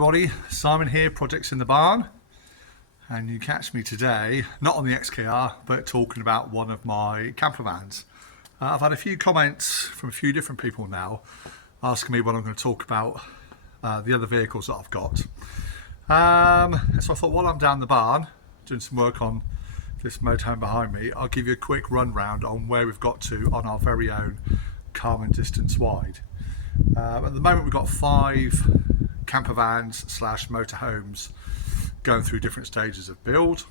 Everybody, Simon here, Projects in the Barn, and you catch me today not on the XKR but talking about one of my camper vans. I've had a few comments from a few different people now asking me what I'm going to talk about the other vehicles that I've got. So I thought while I'm down the barn doing some work on this motorhome behind me, I'll give you a quick run round on where we've got to on our very own Karmann Distance Wide. At the moment we've got 5 camper vans / motorhomes going through different stages of build.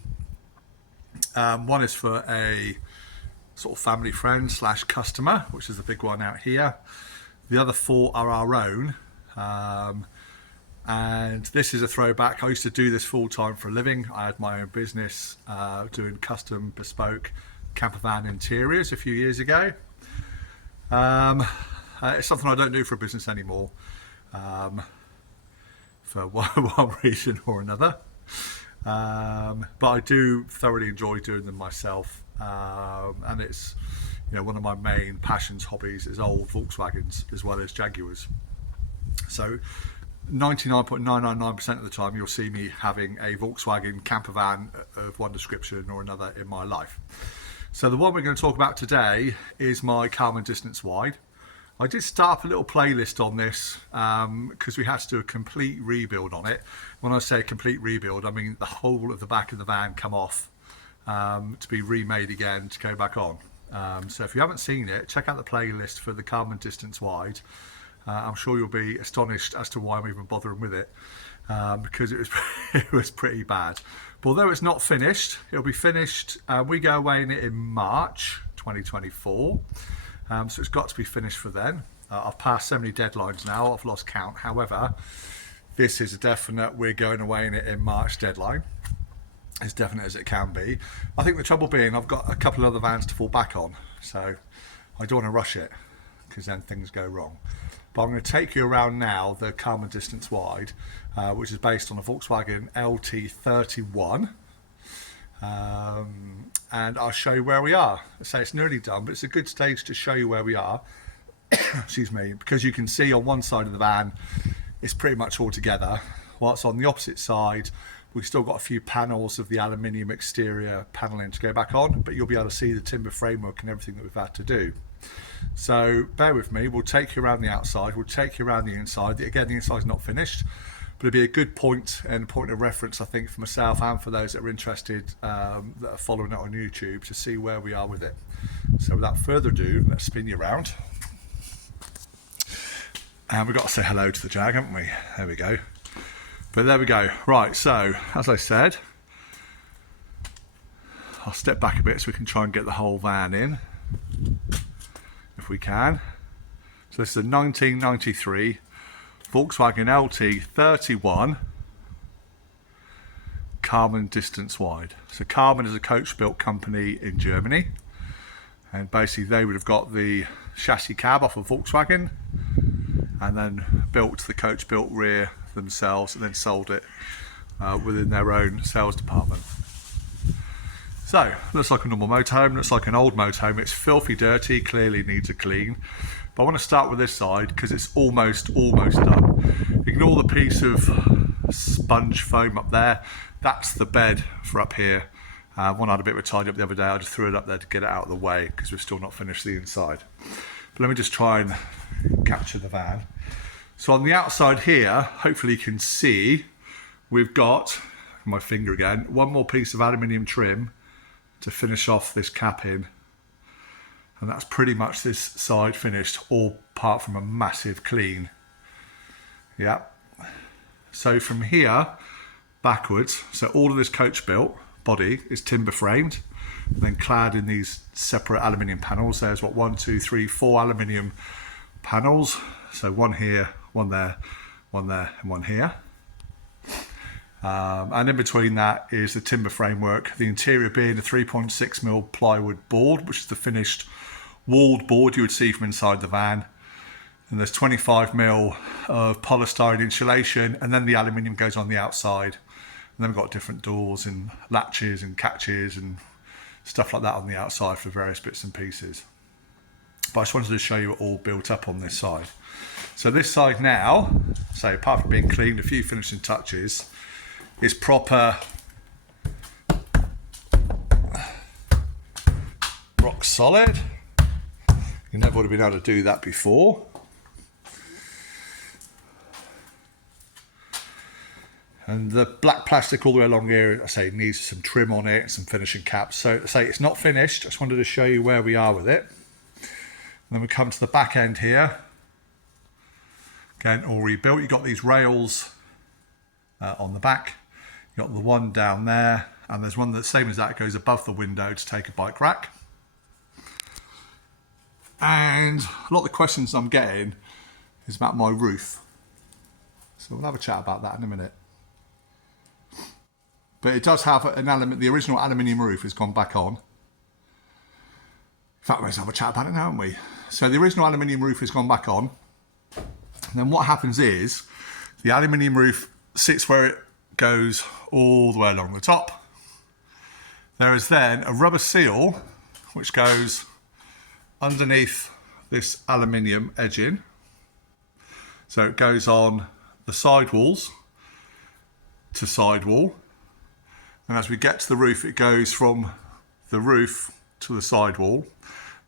One is for a sort of family friend / customer, which is the big one out here. The other 4 are our own, and this is a throwback. I used to do this full time for a living. I had my own business doing custom bespoke camper van interiors a few years ago. It's something I don't do for a business anymore, for one reason or another, but I do thoroughly enjoy doing them myself, and it's, you know, one of my main passions, hobbies is old Volkswagens as well as Jaguars. So 99.999% of the time you'll see me having a Volkswagen camper van of one description or another in my life. So the one we're going to talk about today is my Karmann Distance Wide. I did start up a little playlist on this because we had to do a complete rebuild on it. When I say a complete rebuild, I mean the whole of the back of the van come off to be remade again to go back on. So if you haven't seen it, check out the playlist for the Karmann Distance Wide. I'm sure you'll be astonished as to why I'm even bothering with it, because it was pretty bad. But although it's not finished, it'll be finished. We go away in it in March 2024. So it's got to be finished for then. I've passed so many deadlines now, I've lost count. However, this is a definite, we're going away in it in March deadline. As definite as it can be. I think the trouble being I've got a couple of other vans to fall back on, so I don't want to rush it because then things go wrong. But I'm going to take you around now the Karmann Distance Wide, which is based on a Volkswagen LT31. And I'll show you where we are. I say it's nearly done, but it's a good stage to show you where we are. Excuse me, because you can see on one side of the van it's pretty much all together, whilst on the opposite side we've still got a few panels of the aluminium exterior paneling to go back on, but you'll be able to see the timber framework and everything that we've had to do. So bear with me, we'll take you around the outside, we'll take you around the inside. Again, the inside's not finished, but it'll be a good point and a point of reference, I think, for myself and for those that are interested, that are following it on YouTube, to see where we are with it. So without further ado, let's spin you around. And we've got to say hello to the Jag, haven't we? There we go. But there we go. Right, so as I said, I'll step back a bit so we can try and get the whole van in, if we can. So this is a 1993 Volkswagen LT31 Karmann Distance Wide. So Karmann is a coach built company in Germany, and basically they would have got the chassis cab off of Volkswagen and then built the coach built rear themselves and then sold it within their own sales department. So looks like a normal motorhome, looks like an old motorhome. It's filthy dirty, clearly needs a clean. But I want to start with this side because it's almost done. Ignore the piece of sponge foam up there. That's the bed for up here. One I had a bit of a tidy up the other day. I just threw it up there to get it out of the way because we've still not finished the inside. But let me just try and capture the van. So on the outside here, hopefully you can see, we've got, my finger again, one more piece of aluminium trim to finish off this cap in. And that's pretty much this side finished, all apart from a massive clean. Yeah. So from here backwards, so all of this coach built body is timber framed and then clad in these separate aluminium panels. There's what, 1, 2, 3, 4 aluminium panels. So one here, one there, and one here. And in between that is the timber framework, the interior being a 3.6mm plywood board, which is the finished walled board you would see from inside the van. And there's 25mm of polystyrene insulation, and then the aluminium goes on the outside. And then we've got different doors and latches and catches and stuff like that on the outside for various bits and pieces. But I just wanted to show you it all built up on this side. So this side now, so apart from being cleaned, a few finishing touches, is proper rock solid. You never would have been able to do that before. And the black plastic all the way along here, I say, needs some trim on it, some finishing caps. So I say it's not finished. I just wanted to show you where we are with it. And then we come to the back end here. Again, all rebuilt. You've got these rails on the back. You've got the one down there. And there's one that's same as that, goes above the window to take a bike rack. And a lot of the questions I'm getting is about my roof. So we'll have a chat about that in a minute. But it does have an element, the original aluminium roof has gone back on. In fact, let's have a chat about it now, haven't we? So the original aluminium roof has gone back on. And then what happens is the aluminium roof sits where it goes all the way along the top. There is then a rubber seal which goes underneath this aluminium edging. So it goes on the sidewalls to sidewall. And as we get to the roof, it goes from the roof to the sidewall.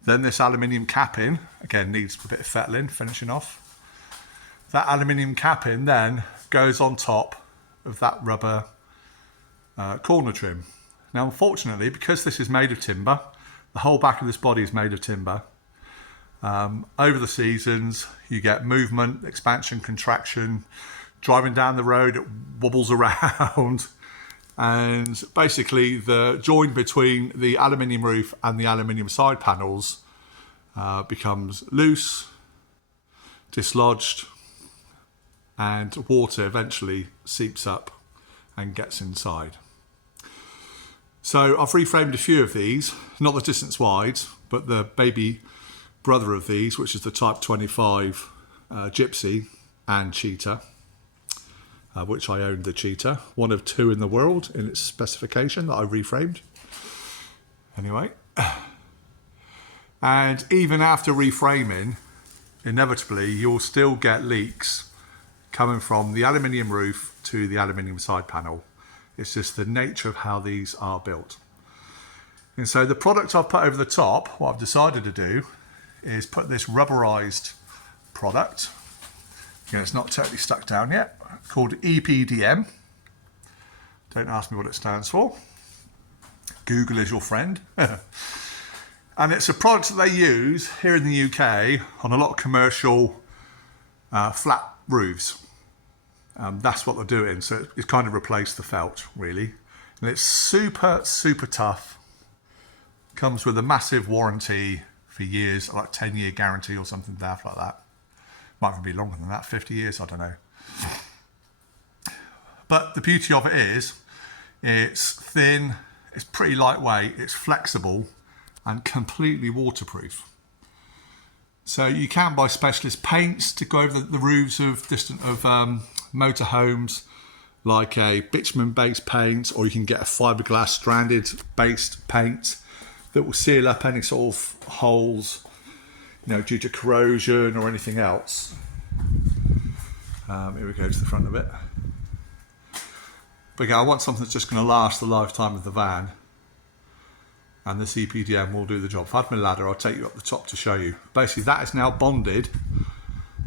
Then this aluminium capping, again, needs a bit of fettling, finishing off. That aluminium capping then goes on top of that rubber corner trim. Now, unfortunately, because this is made of timber, the whole back of this body is made of timber. Over the seasons, you get movement, expansion, contraction. Driving down the road, it wobbles around. And basically the joint between the aluminium roof and the aluminium side panels becomes loose, dislodged, and water eventually seeps up and gets inside. So I've reframed a few of these, not the distance wides, but the baby brother of these, which is the Type 25 Gypsy and Cheetah. Which I owned the Cheetah, one of two in the world in its specification that I reframed. Anyway, and even after reframing, inevitably you'll still get leaks coming from the aluminium roof to the aluminium side panel. It's just the nature of how these are built. And so the product I've put over the top, what I've decided to do is put this rubberized product. Again, it's not totally stuck down yet. Called EPDM. Don't ask me what it stands for. Google is your friend. And it's a product that they use here in the UK on a lot of commercial flat roofs. That's what they're doing. So it's kind of replaced the felt, really. And it's super, super tough. Comes with a massive warranty for years, like 10-year guarantee or something daft like that. Might even be longer than that, 50 years, I don't know. But the beauty of it is, it's thin, it's pretty lightweight, it's flexible, and completely waterproof. So you can buy specialist paints to go over the roofs of motorhomes, like a bitumen-based paint, or you can get a fiberglass stranded-based paint that will seal up any sort of holes, due to corrosion or anything else. Here we go to the front of it. But again, I want something that's just going to last the lifetime of the van. And this EPDM will do the job. If I had my ladder, I'll take you up the top to show you. Basically, that is now bonded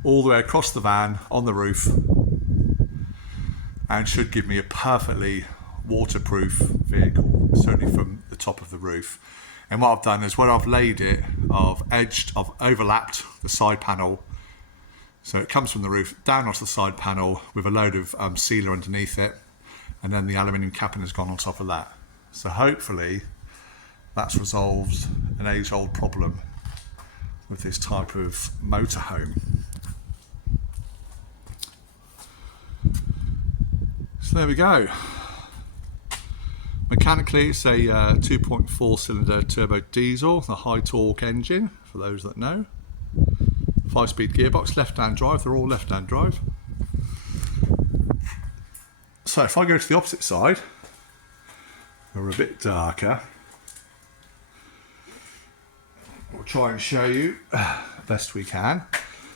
all the way across the van on the roof and should give me a perfectly waterproof vehicle, certainly from the top of the roof. And what I've done is when I've laid it, I've overlapped the side panel. So it comes from the roof down onto the side panel with a load of sealer underneath it. And then the aluminium capping has gone on top of that. So hopefully that's resolved an age-old problem with this type of motorhome. So there we go. Mechanically, it's a 2.4 cylinder turbo diesel, the high torque engine, for those that know. 5-speed gearbox, left-hand drive, they're all left-hand drive. So if I go to the opposite side, we're a bit darker. We'll try and show you best we can.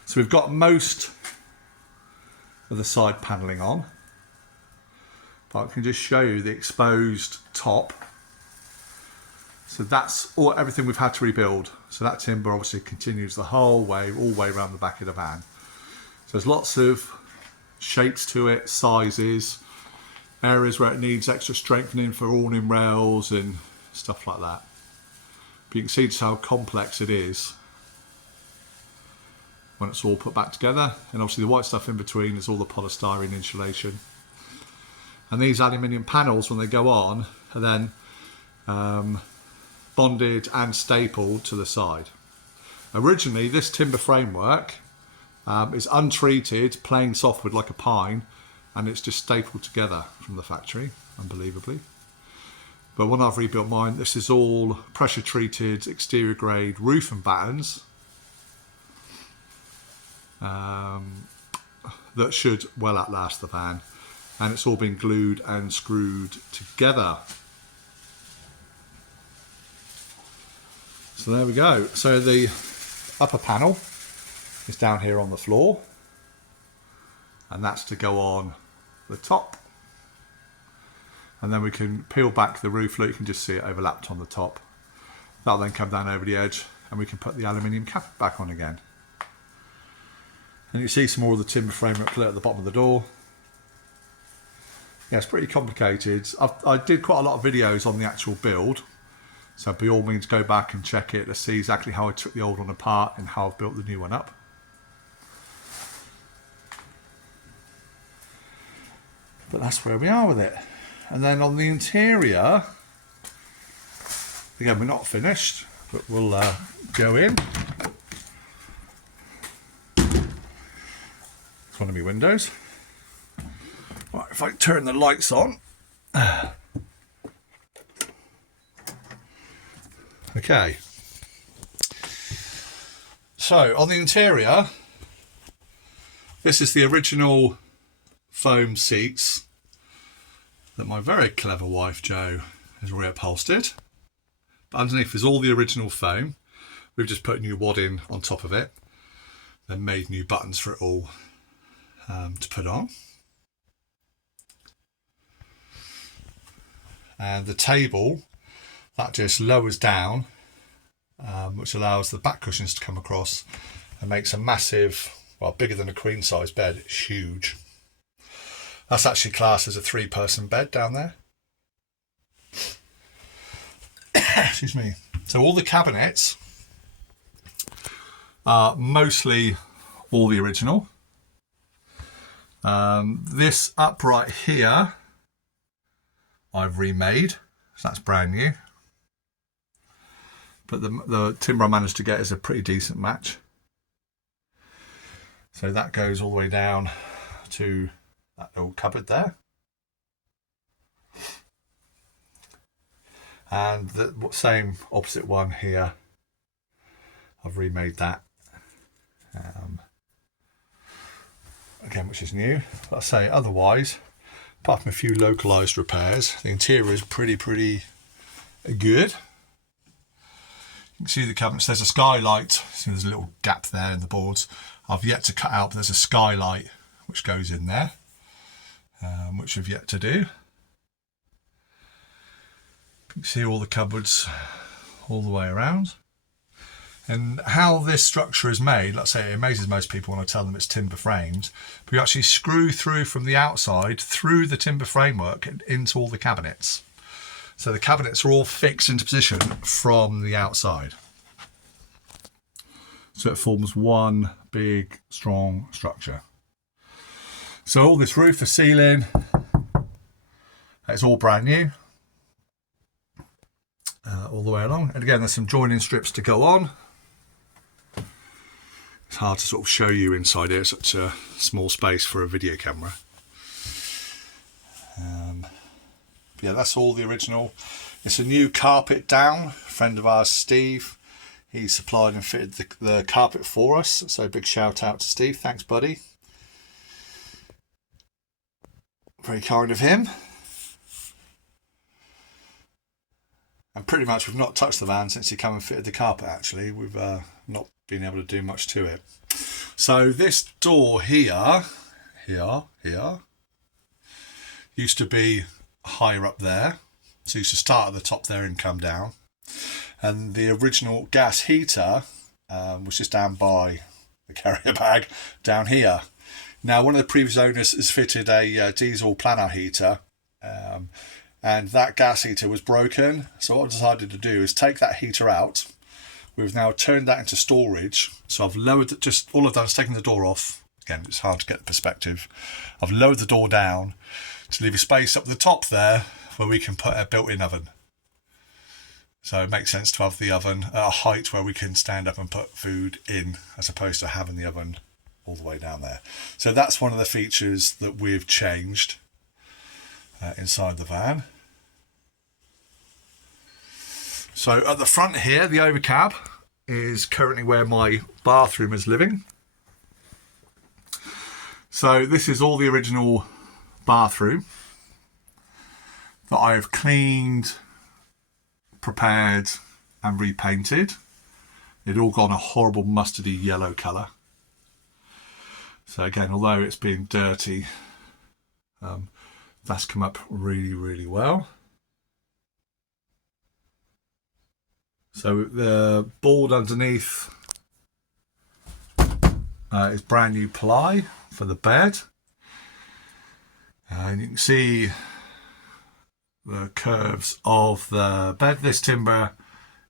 So we've got most of the side panelling on, but I can just show you the exposed top. So that's everything we've had to rebuild. So that timber obviously continues the whole way, all the way around the back of the van. So there's lots of shapes to it, sizes, areas where it needs extra strengthening for awning rails and stuff like that. But you can see just how complex it is when it's all put back together. And obviously the white stuff in between is all the polystyrene insulation. And these aluminium panels, when they go on, are then bonded and stapled to the side. Originally, this timber framework is untreated, plain softwood like a pine, and it's just stapled together from the factory, unbelievably. But when I've rebuilt mine, this is all pressure treated, exterior grade roof and battens that should well outlast the van, and it's all been glued and screwed together. So there we go. So the upper panel is down here on the floor, and that's to go on the top. And then we can peel back the roof, look, you can just see it overlapped on the top. That'll then come down over the edge, and we can put the aluminium cap back on again. And you see some more of the timber framework at the bottom of the door. Yeah, it's pretty complicated. I did quite a lot of videos on the actual build, so by all means go back and check it to see exactly how I took the old one apart and how I've built the new one up. But that's where we are with it. And then on the interior, again, we're not finished, but we'll go in. It's one of my windows. Right, if I turn the lights on. Okay. So on the interior, this is the original foam seats that my very clever wife Jo has reupholstered. But underneath is all the original foam. We've just put new wadding on top of it, then made new buttons for it all to put on. And the table, that just lowers down, which allows the back cushions to come across and makes a massive, well, bigger than a queen size bed. It's huge. That's actually classed as a 3-person bed down there. Excuse me. So all the cabinets are mostly all the original. This upright here I've remade, so that's brand new. But the timber I managed to get is a pretty decent match. So that goes all the way down to that little cupboard there. And the same opposite one here, I've remade that. Again, which is new. But I say otherwise, apart from a few localised repairs, the interior is pretty good. You can see the cabinets, there's a skylight, see there's a little gap there in the boards. I've yet to cut out, but there's a skylight which goes in there, which I've yet to do. You can see all the cupboards all the way around. And how this structure is made, let's say it amazes most people when I tell them it's timber framed, but you actually screw through from the outside through the timber framework into all the cabinets. So the cabinets are all fixed into position from the outside. So it forms one big, strong structure. So all this roof, the ceiling, it's all brand new. All the way along. And again, there's some joining strips to go on. It's hard to sort of show you inside here, such a small space for a video camera. Yeah, that's all the original. It's a new carpet down. A friend of ours, Steve, he supplied and fitted the carpet for us. So big shout out to Steve. Thanks, buddy. Very kind of him. And pretty much we've not touched the van since he came and fitted the carpet, actually. We've not been able to do much to it. So this door here here. Used to be higher up there. So you used to start at the top there and come down. And the original gas heater was just down by the carrier bag down here. Now, one of the previous owners has fitted a diesel planar heater, and that gas heater was broken. So what I decided to do is take that heater out. We've now turned that into storage. So I've lowered it, just all I've done is taken the door off. Again, it's hard to get the perspective. I've lowered the door down to leave a space up the top there where we can put a built-in oven. So it makes sense to have the oven at a height where we can stand up and put food in, as opposed to having the oven all the way down there. So that's one of the features that we've changed inside the van. So at the front here, the overcab is currently where my bathroom is living. So this is all the original bathroom that I have cleaned, prepared and repainted. It all gone a horrible mustardy yellow colour. So again, although it's been dirty, that's come up really, really well. So the board underneath is brand new ply for the bed. And you can see the curves of the bed. This timber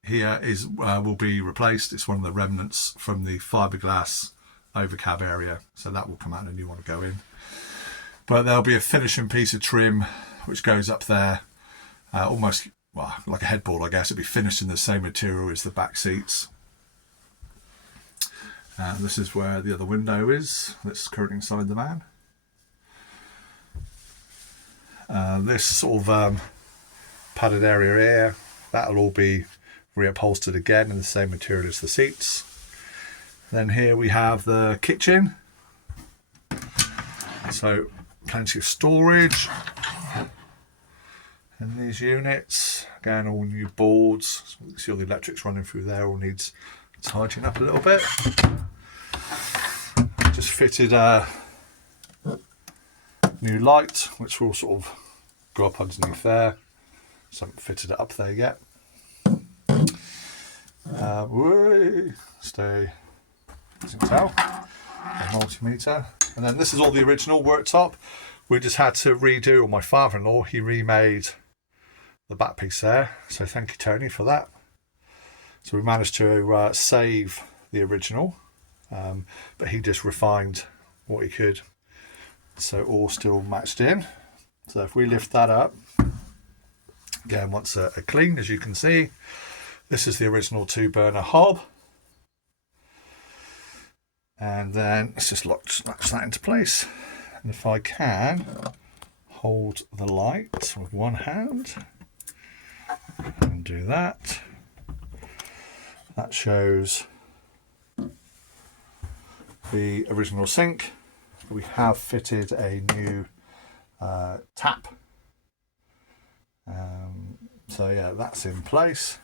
here is will be replaced. It's one of the remnants from the fiberglass overcab area, so that will come out and a new one will go in. But there'll be a finishing piece of trim which goes up there, almost like a headboard, I guess. It'll be finished in the same material as the back seats. And this is where the other window is that's currently inside the van. This sort of padded area here, that'll all be reupholstered again in the same material as the seats. Then here we have the kitchen. So plenty of storage in these units. Again, all new boards. So you can see all the electrics running through there. All needs tidying up a little bit. Just fitted a new light, which will sort of go up underneath there. Just haven't fitted it up there yet. Stay, as you can tell, a multimeter. And then this is all the original worktop. We just had to redo, or my father-in-law, he remade the back piece there. So thank you, Tony, for that. So we managed to save the original, but he just refined what he could. So all still matched in. So if we lift that up, again, once a clean, as you can see, this is the original 2-burner hob. And then let's just latch that into place. And if I can hold the light with one hand and do that, that shows the original sink. We have fitted a new tap. So yeah, that's in place.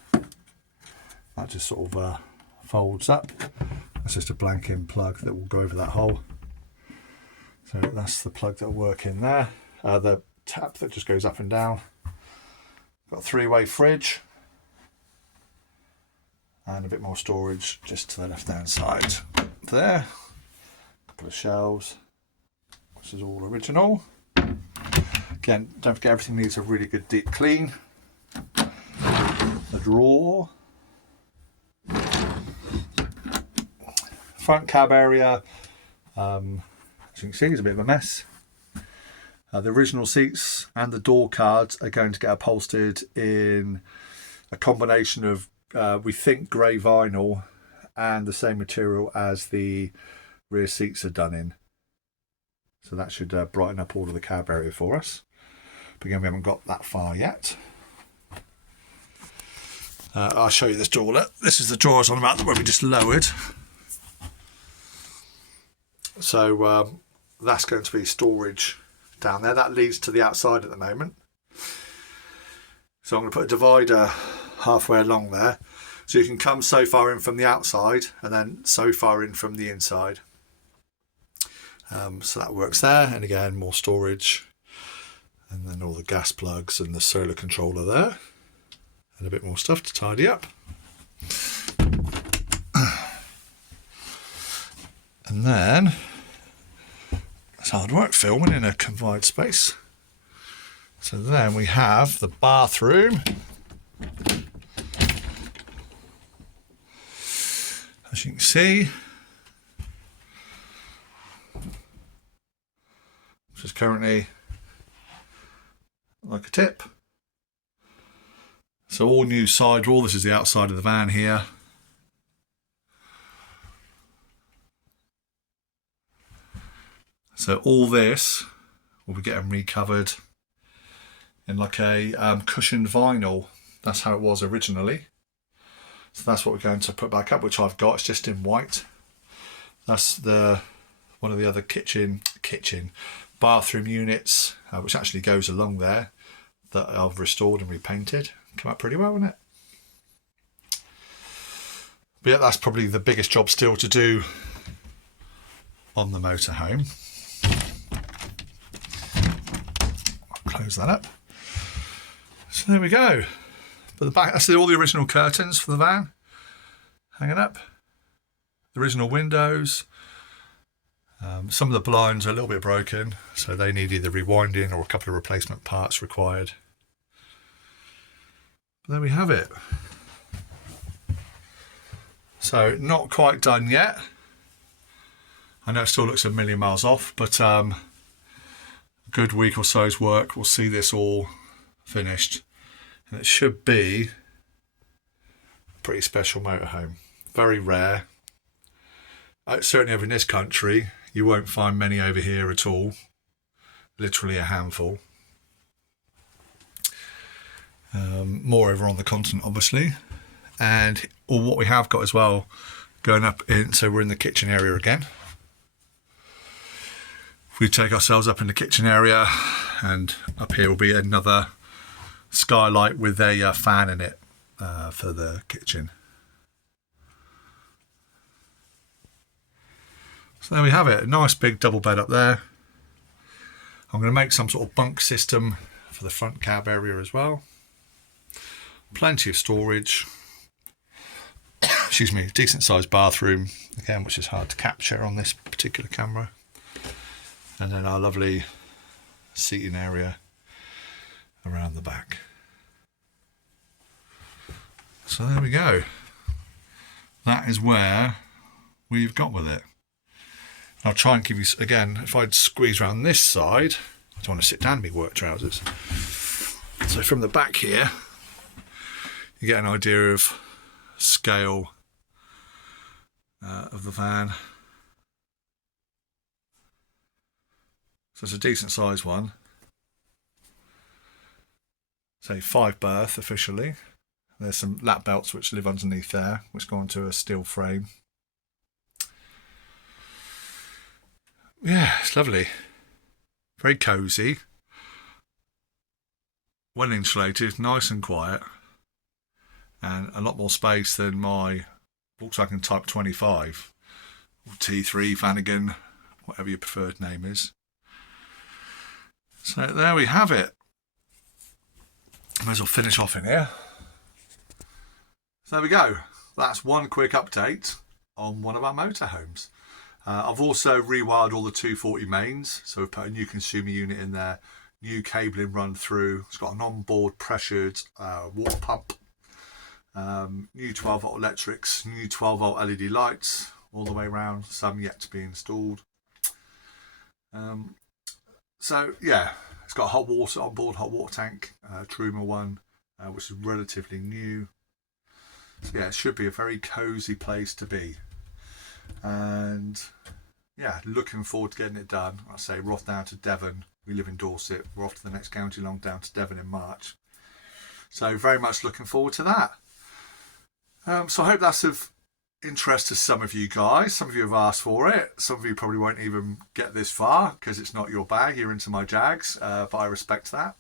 That just sort of folds up. That's just a blank in plug that will go over that hole. So that's the plug that will work in there. The tap that just goes up and down. Got a 3-way fridge. And a bit more storage just to the left hand side there. A couple of shelves. This is all original. Again, don't forget everything needs a really good deep clean. The drawer. Front cab area, as you can see, is a bit of a mess. The original seats and the door cards are going to get upholstered in a combination of, we think, grey vinyl and the same material as the rear seats are done in. So that should brighten up all of the cab area for us. But again, we haven't got that far yet. I'll show you this drawer. Look, this is the drawer I was on about where we just lowered. So that's going to be storage down there. That leads to the outside at the moment. So I'm going to put a divider halfway along there. So you can come so far in from the outside and then so far in from the inside. So that works there, and again more storage, and then all the gas plugs and the solar controller there, and a bit more stuff to tidy up. And then it's hard work filming in a confined space. So then we have the bathroom. As you can see, which is currently like a tip. So all new sidewall. This is the outside of the van here. So all this will be getting recovered in like a cushioned vinyl. That's how it was originally. So that's what we're going to put back up, which I've got. It's just in white. That's one of the other kitchen bathroom units, which actually goes along there, that I've restored and repainted. Come out pretty well, isn't it? But yeah, that's probably the biggest job still to do on the motorhome. I'll close that up. So there we go. But the back, that's all the original curtains for the van hanging up. The original windows. Some of the blinds are a little bit broken, so they need either rewinding or a couple of replacement parts required. But there we have it. So not quite done yet. I know it still looks a million miles off, but a good week or so's work will see this all finished. And it should be a pretty special motorhome. Very rare. Certainly over in this country, you won't find many over here at all. Literally a handful. More over on the continent, obviously. And what we have got as well, going up in, so we're in the kitchen area again. If we take ourselves up in the kitchen area, and up here will be another skylight with a fan in it for the kitchen. So there we have it, a nice big double bed up there. I'm going to make some sort of bunk system for the front cab area as well. Plenty of storage. Excuse me, decent sized bathroom, again, which is hard to capture on this particular camera. And then our lovely seating area around the back. So there we go. That is where we've got with it. I'll try and give you, again, if I'd squeeze around this side, I don't want to sit down in my work trousers. So from the back here, you get an idea of scale of the van. So it's a decent sized one. Say 5 berth officially. There's some lap belts which live underneath there, which go onto a steel frame. Yeah, it's lovely. Very cosy. Well insulated, nice and quiet. And a lot more space than my Volkswagen Type 25 or T3 Vanagon, whatever your preferred name is. So there we have it. Might as well finish off in here. So there we go. That's one quick update on one of our motorhomes. I've also rewired all the 240 mains, so we've put a new consumer unit in there, new cabling run through. It's got an onboard pressured water pump, new 12 volt electrics, new 12 volt LED lights all the way around, some yet to be installed. So yeah, it's got hot water on board, hot water tank, Truma one, which is relatively new. So yeah, it should be a very cosy place to be. And yeah, looking forward to getting it done. I say we're off down to Devon. We live in Dorset. We're off to the next county along down to Devon in March. So very much looking forward to that. So I hope that's of interest to some of you guys. Some of you have asked for it. Some of you probably won't even get this far because it's not your bag. You're into my Jags, but I respect that.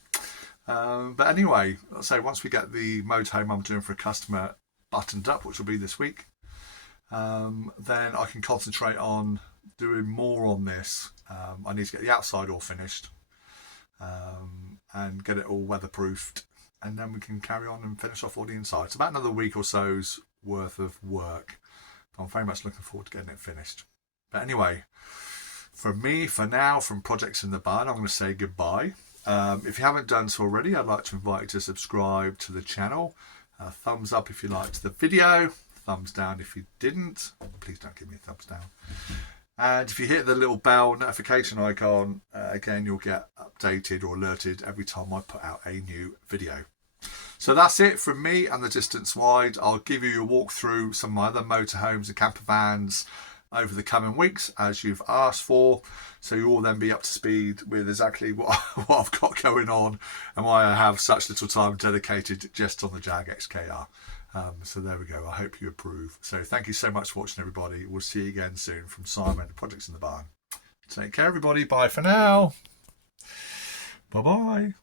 But anyway, I'll say once we get the motorhome I'm doing for a customer buttoned up, which will be this week, then I can concentrate on doing more on this. I need to get the outside all finished and get it all weatherproofed, and then we can carry on and finish off all the inside. It's about another week or so's worth of work. I'm very much looking forward to getting it finished. But anyway, from me for now, from Projects in the Barn, I'm going to say goodbye. If you haven't done so already, I'd like to invite you to subscribe to the channel. Thumbs up if you liked the video, thumbs down if you didn't. Please don't give me a thumbs down. And if you hit the little bell notification icon, again, you'll get updated or alerted every time I put out a new video. So that's it from me and the Distance Wide. I'll give you a walk through some of my other motorhomes and camper vans over the coming weeks, as you've asked for. So you'll all then be up to speed with exactly what I've got going on and why I have such little time dedicated just on the Jag XKR. So there we go. I hope you approve. So thank you so much for watching, everybody. We'll see you again soon from Simon, Projects in the Barn. Take care, everybody. Bye for now. Bye-bye.